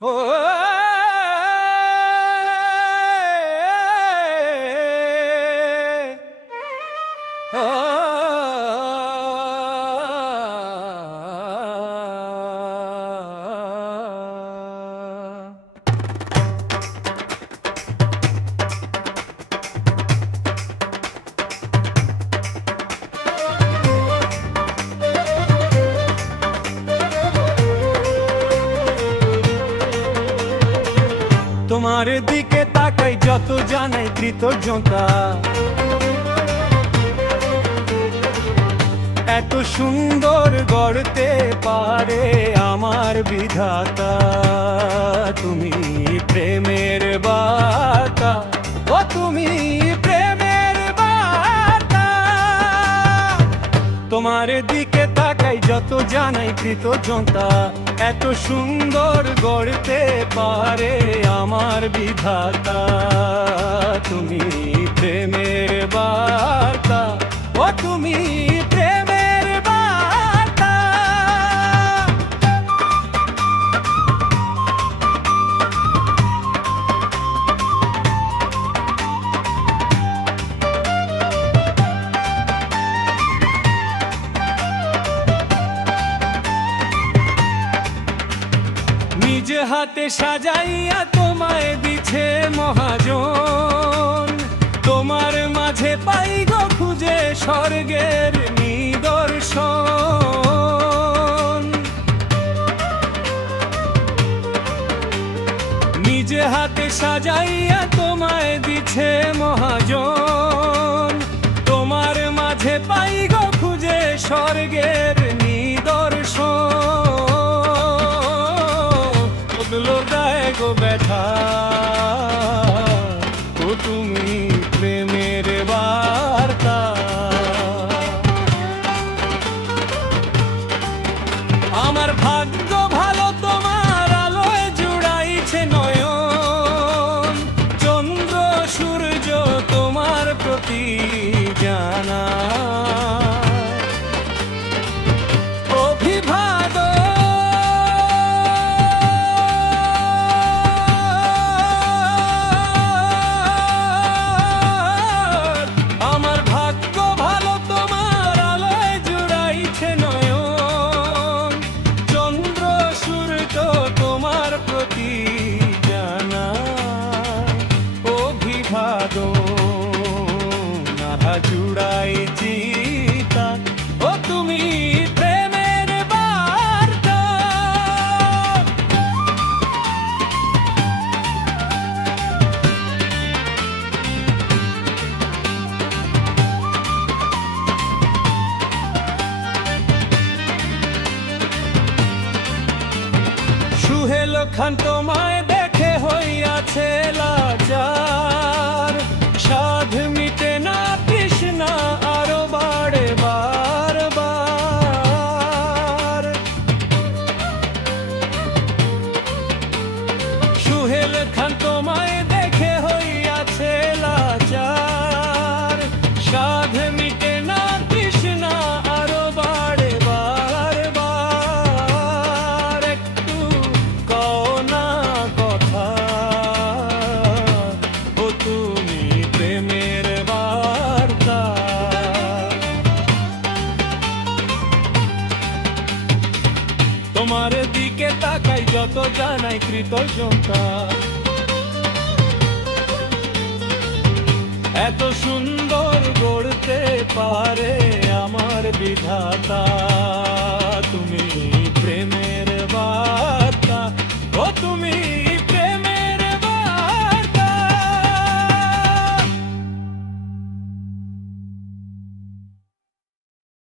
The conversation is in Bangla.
ও তোমার দিকে তাকাই যত জানাই কৃতজ্ঞতা, এত সুন্দর গড়তে পারে আমার বিধাতা। তুমি প্রেমের বার্তা, ও তুমি প্রেমের বার্তা। তোমার দিকে তাকাই যত জানাই কৃতজ্ঞতা, এত সুন্দর গড়তে পারে আমার বিধাতা। তুমি প্রেমের বার্তা, ও তুমি প্রেমের বার্তা। নিজ হাতে সাজাইয়া তোমায় দিছে মহাজন, তোমার মাঝে পাই গো খুঁজে স্বর্গের নিদর্শন। নিজ হাতে সাজাইয়া তোমায় দিছে মহাজন, তোমার মাঝে পাই গো খুঁজে স্বর্গের নিদর্শন। গো ব্যথা, ও তুমি প্রেমের বার্তা। আমার ভাগ্য ভালো তোমার আলোয় জুড়াইছে নয়ন, চন্দ্র সূর্য তোমার প্রতি জানা। জুড়াই চিতা, ও তুমি প্রেমের বার্তা। সুহেল খান তোমায় দেখে হইয়াছে লাচার, সাধ মিটে না তৃষ্ণা আরো বাড়ে বারবার। সুহেল খান তোমায় দেখে হইয়াছে লাচার, সাধ মিটে না তৃষ্ণা আরো বাড়ে বারবার। একটু কও না কথা, ও তুমি প্রেমের বার্তা। তোমার দিকে তাকাই যত জানাই কৃতজ্ঞতা, এত সুন্দর গড়তে পারে আমার বিধাতা।